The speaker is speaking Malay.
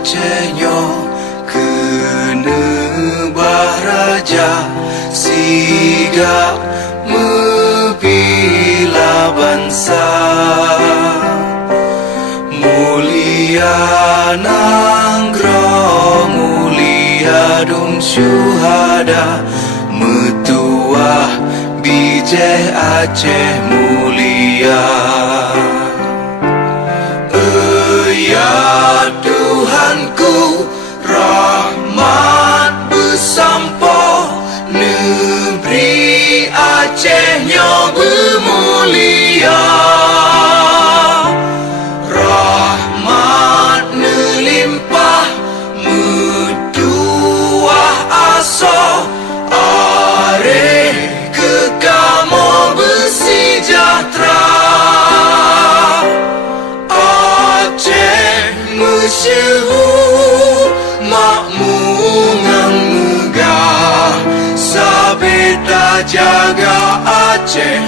Acehnya kena baraja siga membela bangsa. Mulia nanggroh, mulia dum syuhada, metuah bijeh Aceh mulia. Ya Tuhanku, rahmat bersampo, negeri Acehnya bermulia. Rahmat melimpah, metuah aso, areh kekamo bersejahtera. Masyhur makmur ngan megah, sabeta jaga Aceh.